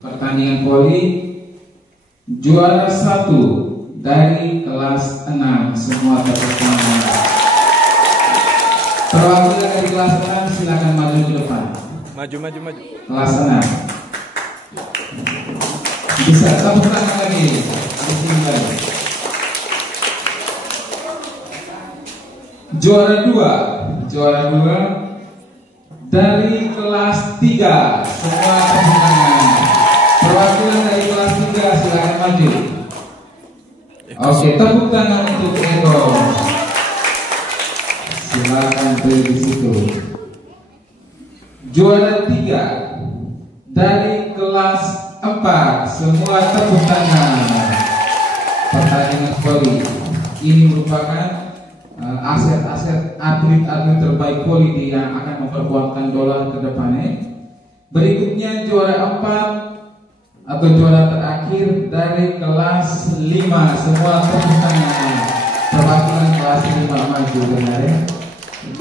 Pertandingan voli juara 1 dari kelas 6 semua tepuk tangan. Perwakilan dari kelas 6 silakan maju ke depan. Maju. Kelas 6. Bisa tepuk tangan lagi. Di sini lagi. Juara 2 dari kelas 3 semua tepuk tangan. Perwakilan dari kelas 3 silakan maju. Oke, tepuk tangan untuk Eko. Silakan beri di situ. Juara 3 dari kelas 4 semua tepuk tangan. Pertandingan voli ini merupakan aset-aset atlet-atlet terbaik voli yang akan memperkuatkan dolar ke depannya. Berikutnya juara 4 atau juara terakhir dari kelas 5 semua tepuk tangan. Perwakilan kelas 5 maju, benar ya?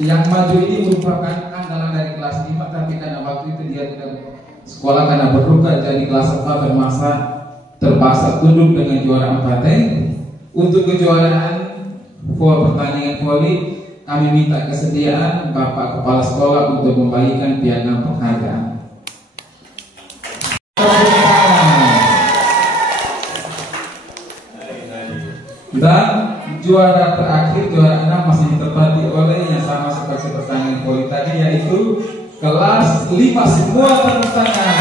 Yang maju ini merupakan andalan dari kelas 5, tapi karena waktu itu dia tidak sekolah karena berluka, jadi kelas 4 terpaksa tunduk dengan juara 4. Untuk kejuaraan pertandingan voli kami minta kesediaan Bapak Kepala Sekolah untuk membagikan piagam penghargaan. Dan juara terakhir, juara 6 masih ditempati oleh yang sama seperti pertandingan voli tadi, yaitu kelas 5 semua tepuk tangan.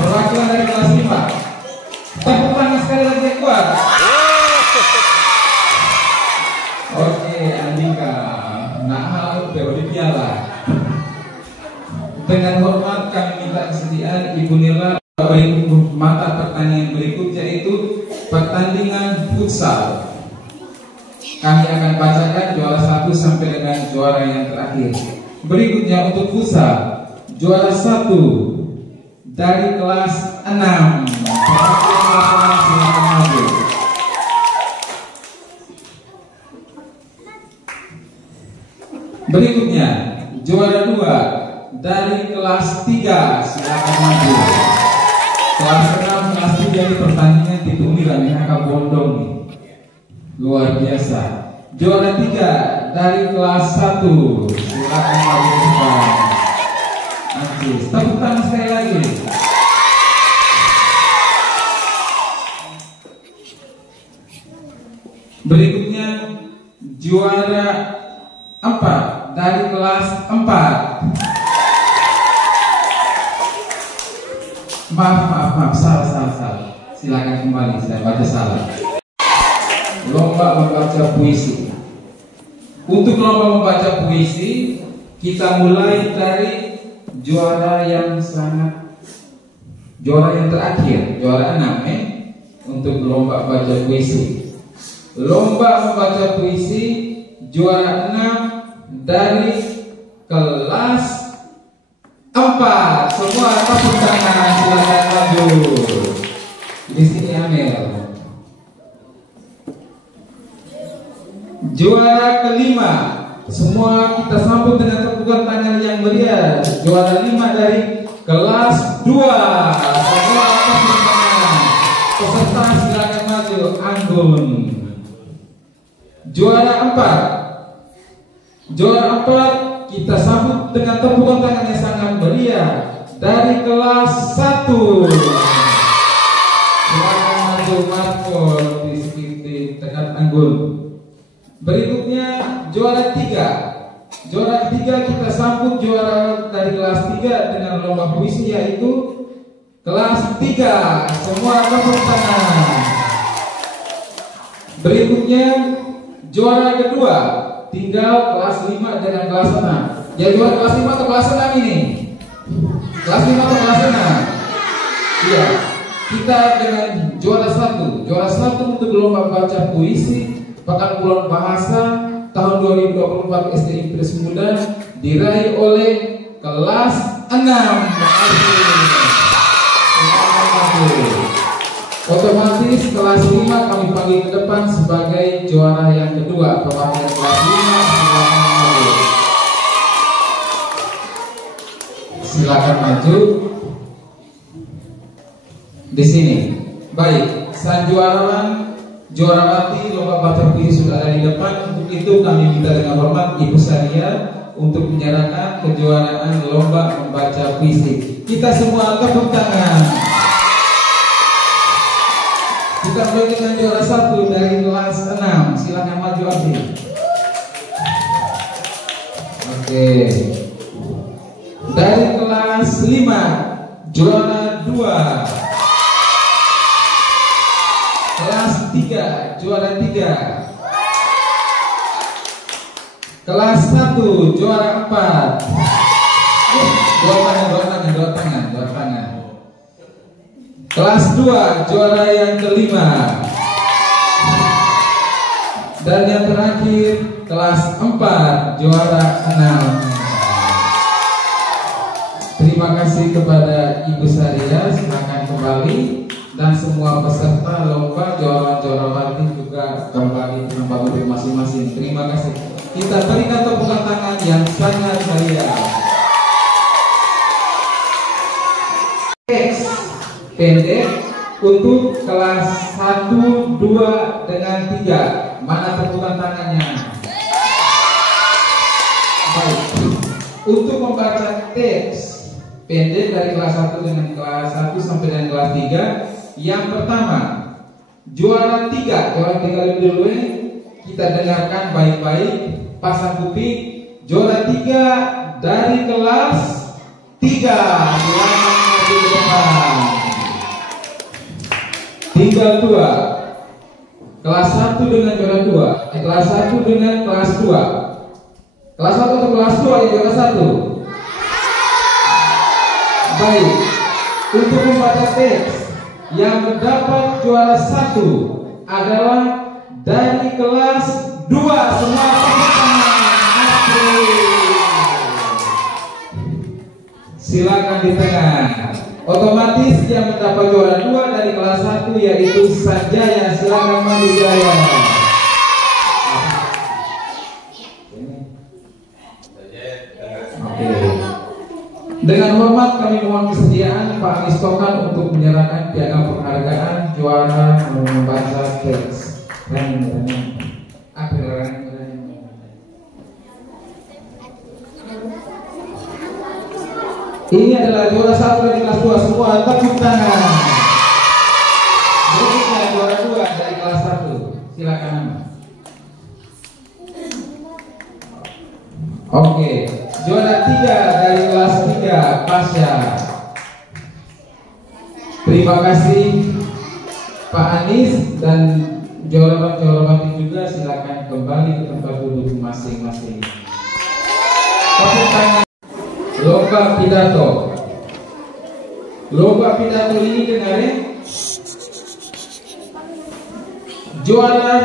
Perwakilan dari kelas 5 tepuk tangan sekali lagi yang kuat. Oke, Andika nah di piala. Dengan hormat kami minta kesediaan Ibu Nila mata pertandingan berikutnya, yaitu pertandingan futsal. Kami akan bacakan juara 1 sampai dengan juara yang terakhir. Berikutnya untuk futsal, juara 1 dari kelas 6. Silakan maju. Berikutnya juara 2 dari kelas 3. Silakan maju. Kelas 6, kelas 3 di pertandingan ditunggu nih, angka bondong nih. Luar biasa. Juara 3 dari kelas 1. Silakan maju ke depan. Anjis, tepuk tangan sekali lagi. Berikutnya juara 4 dari kelas 4. Maaf, salah. Silakan kembali, saya baca salah. Lomba membaca puisi. Untuk lomba membaca puisi, kita mulai dari juara yang terakhir, juara 6 untuk lomba membaca puisi. Lomba membaca puisi juara 6 dari kelas 4. Semua tepuk tangan, silakan maju. Di sini Amel. Juara kelima, semua kita sambut dengan tepukan tangan yang meriah. Juara 5 dari kelas 2. Semua tepuk tangan. Peserta silakan maju. Anggun. Juara 4. Juara 4 kita sambut dengan tepukan tangan yang sangat meriah dari kelas 1. Silakan maju Marco di sekitar dekat Anggun. Berikutnya juara 3. Juara 3 kita sambut juara dari kelas 3 dengan lomba puisi, yaitu kelas 3. Semua tepuk tangan. Berikutnya juara kedua, tinggal kelas 5 dengan kelas 6. Ya, juara kelas 5 atau kelas 6 ini? Kelas 5 atau kelas 6? Iya. Kita dengan juara 1. Juara 1 untuk lomba baca puisi Pekan Bulan Bahasa tahun 2024 SDI Pres Muda diraih oleh kelas 6. Otomatis kelas 5 kami panggil ke depan sebagai juara yang kedua. Perwakilan kelas 5 silakan maju. di sini. Baik, sang juarawan, juarawati lomba baca puisi sudah ada di depan. Untuk itu kami minta dengan hormat Ibu Saria untuk menyerahkan kejuaraan lomba membaca puisi. Kita semua tepuk tangan. Kita mulai dengan juara 1 dari kelas 6. Silakan maju Abi. Oke. Dari kelas 5 juara 2. Kelas 3 juara 3. Kelas 1 juara 4. Dua tangan. Kelas 2 juara yang kelima. Dan yang terakhir kelas 4 juara 6. Terima kasih kepada Ibu Saria, silakan kembali. Dan semua peserta lomba juara-juarawati juga kembali ke tempat duduk masing-masing. Terima kasih. Kita berikan tepukan tangan yang sangat meriah. Teks pendek untuk kelas 1, 2, dengan 3. Mana tepukan tangannya? Baik. Untuk membaca teks pendek dari kelas 1 dengan kelas 1 sampai dengan kelas 3. Yang pertama, juara 3 lebih dulu, kita dengarkan baik-baik, pasang kuping. Juara 3 dari kelas 3, silakan maju ke depan. Tinggal 2. Kelas 1 dengan juara 2. Kelas 1 dengan kelas 2. Kelas 1 atau kelas 2 yang juara 1? Baik. Untuk membaca teks yang mendapat juara 1 adalah dari kelas 2. Semua silakan di tengah. Otomatis yang mendapat juara 2 dari kelas 1 yaitu Sanjaya. Silakan maju Jaya. Oke. Dengan hormat kami mohon kesediaan Pak Anies Tokan untuk menyerahkan piagam penghargaan juara membaca teks. Ini adalah juara 1 dari kelas 2. Semua tepuk tangan. Berikutnya juara 2 dari kelas 1. Silakan. Oke. Juara 3 dari kelas 3, Pasya. Terima kasih Pak Anies dan juara-juarawati juga, silakan kembali ke tempat duduk masing-masing. Tepuk tangan. Lomba pidato. Lomba pidato ini dengarin. Juara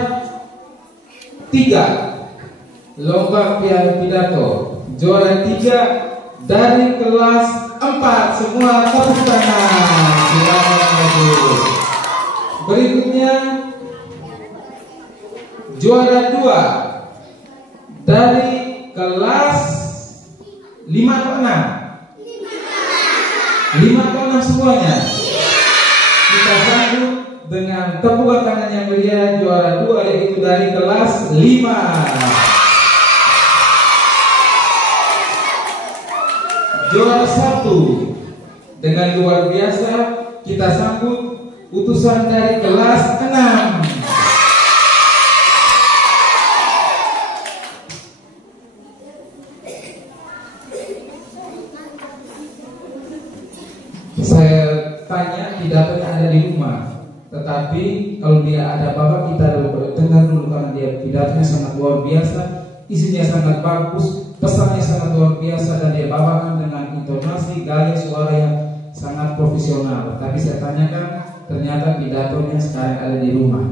3 lomba pidato. Juara 3 dari kelas 4. Semua tepuk tangan. Silakan maju. Berikutnya juara 2 dari kelas 5 atau 6? 5 atau 6 semuanya. Kita sambut dengan tepukan tangan yang meriah juara 2 yaitu dari kelas 5. Juara 1 dengan luar biasa kita sambut utusan dari kelas 6. Saya tanya pidatonya ada di rumah, tetapi kalau dia ada apa-apa kita dengar dulu karena dia pidatonya sangat luar biasa, isinya sangat bagus, pesannya sangat luar biasa dan dia bawakan dengan intonasi gaya suara yang sangat profesional. Tapi saya tanyakan ternyata pidatonya sekarang ada di rumah.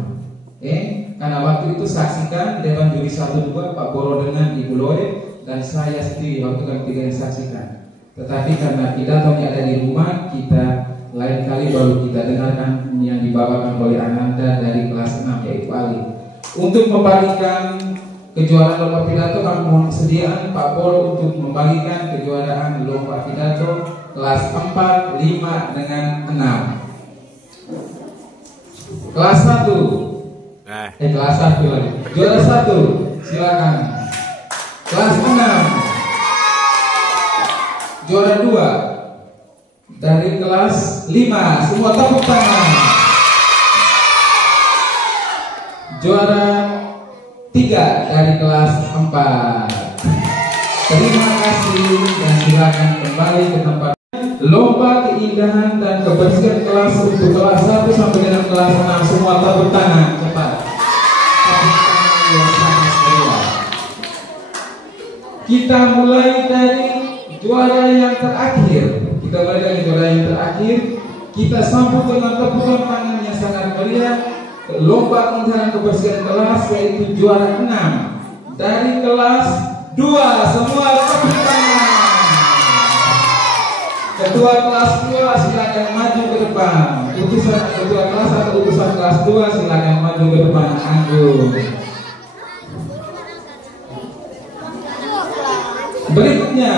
Karena waktu itu saksikan di depan juri 1-2 Pak Boro dengan Ibu Loe dan saya sendiri waktu kami yang saksikan. Tetapi karena pidatonya ada di rumah, kita lain kali baru kita dengarkan yang dibawakan oleh Ananda dari kelas 6 yaitu Ali. Untuk membagikan kejuaraan lomba pidato, kami mohon kesediaan Pak Boro untuk membagikan kejuaraan lomba pidato kelas 4, 5 dengan 6. Kelas 1. Kelas 1 lagi. Juara 1, silakan. Kelas 6. Juara 2 dari kelas 5. Semua tepuk tangan. Juara 3 dari kelas 4. Terima kasih dan silakan kembali ke tempat. Lomba keindahan dan kebersihan kelas untuk kelas 1 sampai dengan kelas 6. Semua tepuk tangan cepat. Tepuk tangan yang sangat meriah. Kita mulai dari juara yang terakhir. Kita sambut dengan tepukan tangan yang sangat meriah. Lomba keindahan kebersihan kelas yaitu juara 6 dari kelas 2. Semua tepuk tangan. Ketua kelas 2 silakan maju ke depan. Utusan ketua kelas atau utusan kelas 2 silakan maju ke depan. Anggun. Berikutnya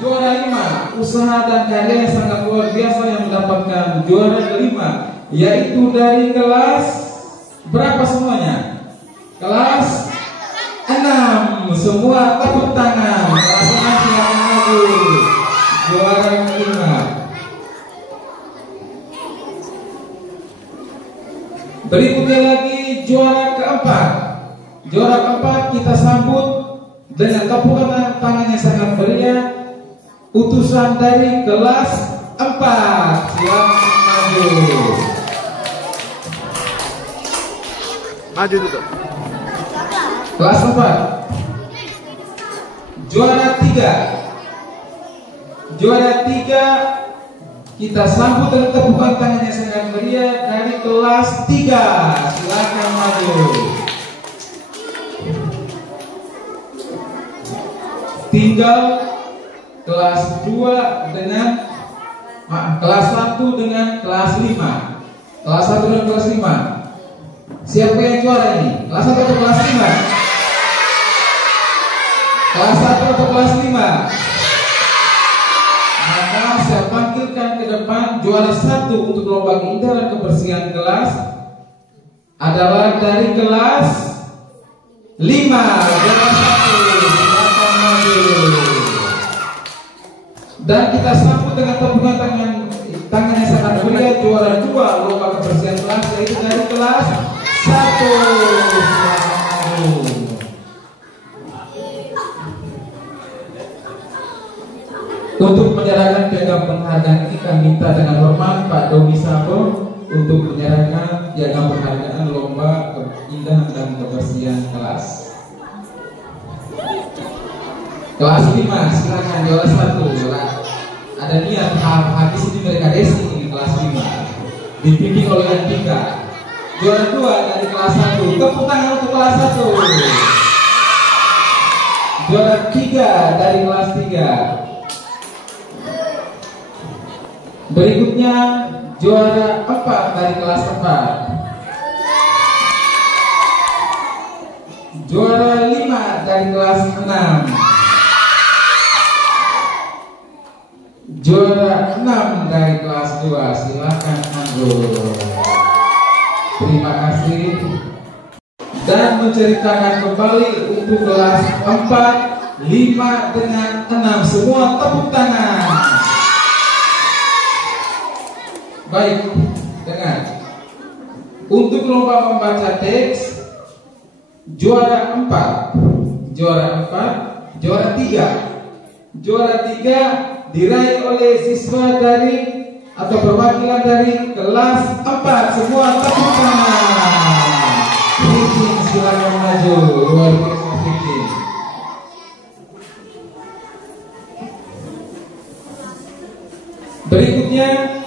juara 5, usaha dan karya yang sangat luar biasa yang mendapatkan juara kelima, yaitu dari kelas berapa semuanya? Kelas 6. Semua tepuk tangan. Kelas 6 silakan maju. Juara kelima. Berikutnya lagi juara keempat. Juara keempat kita sambut dengan tepukan tangan yang sangat meriah. Utusan dari kelas 4. Silakan maju. Maju dulu. Kelas 4. Juara 3. Juara 3 kita sambut dengan tepukan tangan yang sangat meriah dari kelas 3. Silakan maju. Tinggal kelas 2 dengan kelas 1 dengan kelas 5. Kelas 1 dan kelas 5. Siapa yang juara ini? Kelas 1 atau kelas 5? Kelas 1 atau kelas 5? Maka saya panggilkan ke depan juara 1 untuk lomba keindahan kebersihan kelas adalah dari kelas 5. Juara 1. Silakan maju. Dan kita sambut dengan tepukan tangan yang sangat meriah juara 2 lomba kebersihan kelas yaitu dari kelas 1. Untuk menyerahkan piagam penghargaan ini kami minta dengan hormat Pak Doni Sabo untuk menyerahkan piagam penghargaan lomba keindahan dan kebersihan kelas. Kelas 5 silakan juara 1. Ada niat habis ini mereka desi di kelas 5 dibimbing oleh Andika. Juara 2 dari kelas 1. Tepuk tangan untuk kelas 1. Juara 3 dari kelas 3. Berikutnya juara 4 dari kelas 4. Juara 5 dari kelas 6. Juara 6 dari kelas 2. Silakan anggur. Terima kasih. Dan menceritakan kembali untuk kelas 4, 5 dengan 6. Semua tepuk tangan. Baik, dengar. Untuk lomba membaca teks juara 4, juara 4, juara 3. Juara 3 diraih oleh siswa dari atau perwakilan dari kelas 4. Semua tepuk tangan. Rikin silakan maju. Luar biasa Rikin. Berikutnya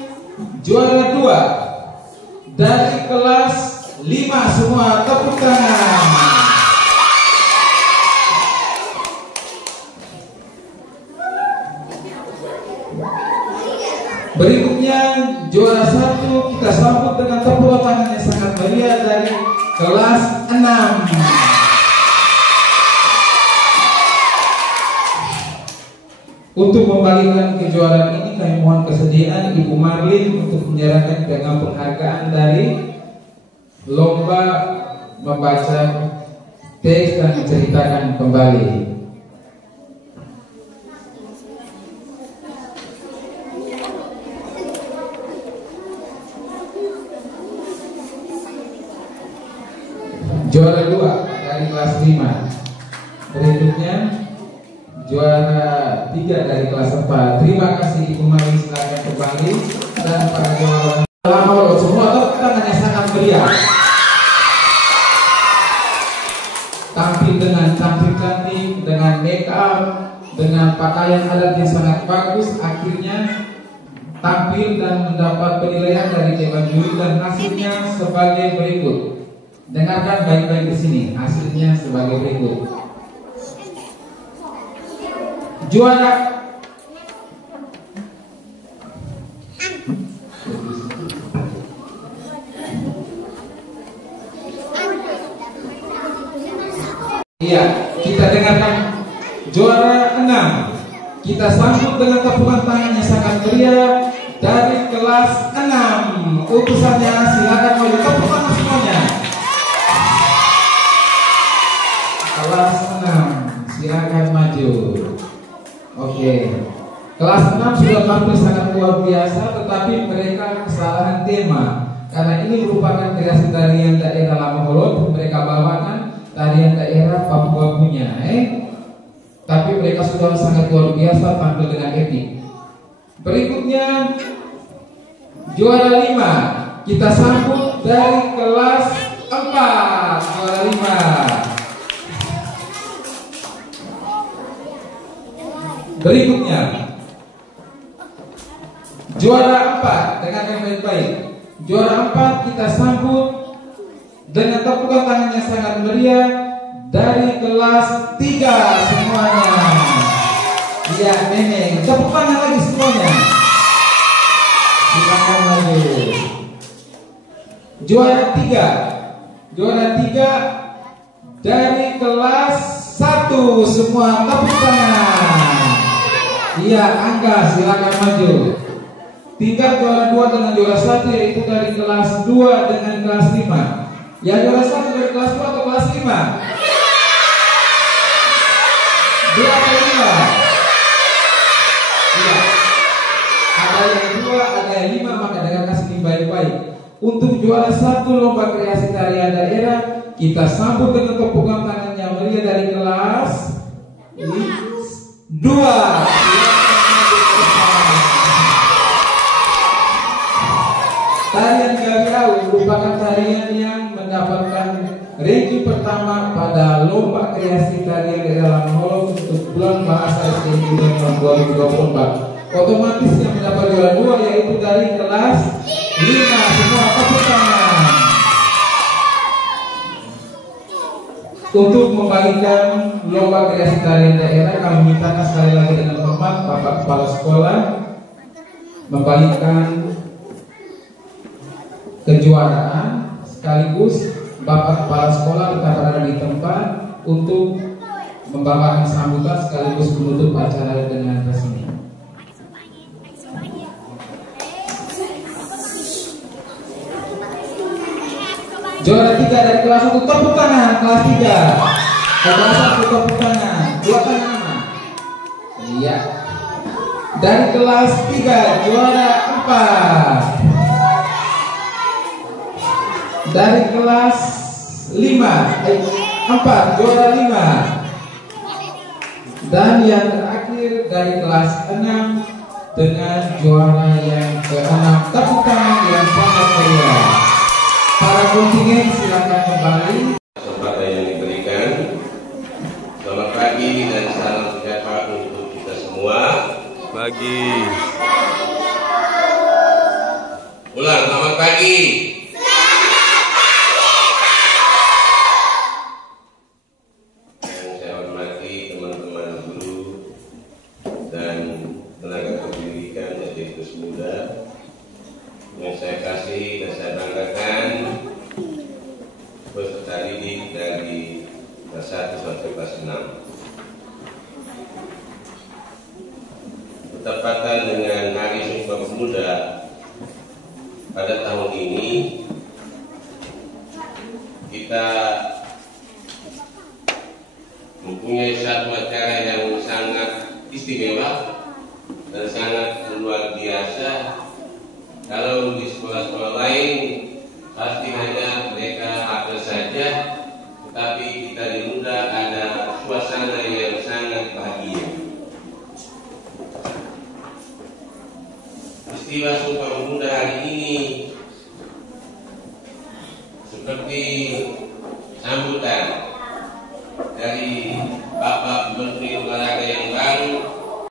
juara 2 dari kelas 5. Semua tepuk tangan. Berikutnya juara 1 kita sambut dengan tepuk tangan yang sangat meriah dari kelas 6. Untuk membagikan kejuaraan ini kami mohon kesediaan Ibu Marlin untuk menyerahkan piagam penghargaan dari lomba membaca teks dan menceritakan kembali. Juara 2 dari kelas 5. Berikutnya juara 3 dari kelas 4. Terima kasih Ibu Mari, silakan kembali. Dan para juara lama semua tepuk tangannya sangat meriah. Tampil dengan cantik-cantik, dengan make up, dengan pakaian adat yang sangat bagus, akhirnya tampil dan mendapat penilaian dari dewan juri dan hasilnya sebagai berikut. Dengarkan baik-baik di sini, hasilnya sebagai berikut. Juara iya, kita dengarkan juara 6. Kita sambut dengan tepukan tangan yang sangat meriah dari kelas 6. Utusannya silakan maju, tepuk tangan semuanya. Kelas 6, silakan maju. Oke. Kelas 6 sudah tampil sangat luar biasa, tetapi mereka kesalahan tema. Karena ini merupakan kreasi tarian daerah Lamaholot, mereka bawakan tarian daerah Papua punya, tapi mereka sudah sangat luar biasa tampil dengan etik. Berikutnya juara 5, kita sambut dari kelas 4, juara 5. Berikutnya juara 4, dengarkan baik-baik. Juara 4 kita sambut dengan tepukan tangan yang sangat meriah dari kelas 3 semuanya. Iya, Neneng, tepuk tangan lagi semuanya. Silakan maju. Juara 3 dari kelas 1 semua, tepuk tangan. Iya, Angga, silakan maju. Tinggal juara 2 dengan juara 1, yaitu dari kelas 2 dengan kelas 5. Ya, juara 1 dari kelas 2 atau kelas 5? 2 atau 5? Iya. Ada yang 2, ada yang 5, maka dengarkan sini baik-baik. Untuk juara 1 lomba kreasi tarian daerah, kita sambut dengan tepukan tangan yang meriah dari kelas 2. Tarian Gawiau merupakan tarian yang mendapatkan ranking pertama pada lomba kreasi tarian daerah Lamaholot untuk bulan bahasa SDN tahun 2024. Otomatis yang mendapat juara 2 yaitu dari kelas 5. Semua tepuk tangan. Untuk membagikan lomba kreasi tarian daerah, kami mintakan sekali lagi dengan hormat Bapak Kepala Sekolah membagikan kejuaraan, sekaligus Bapak Kepala Sekolah tetap berada di tempat untuk membawakan sambutan sekaligus menutup acara dengan resmi. Juara 3 dari kelas 1, tepuk tangan. Kelas 3 kelas 1, tepuk tangan. 2 tangan. Iya. Dari kelas 3 juara 4. Dari kelas 4 juara 5. Dan yang terakhir dari kelas 6 dengan juara yang ke-6. Tepuk tangan yang sangat meriah. Para kontingen silakan kembali. Kesempatan yang diberikan. Selamat pagi dan salam sejahtera untuk kita semua. Pagi. Ulang, selamat pagi. Yang saya hormati teman-teman guru dan tenaga pendidikan Yaitus Muda, yang saya kasih dan saya banggakan, peserta didik dari kelas 1 sampai kelas 6. Bertepatan dengan Hari Sumpah Pemuda pada tahun ini, kita mempunyai satu acara yang sangat istimewa dan sangat luar biasa. Kalau di sekolah-sekolah lain pasti hanya mereka apel saja, tetapi kita di Muda ada suasana yang sangat bahagia. Peristiwa Sumpah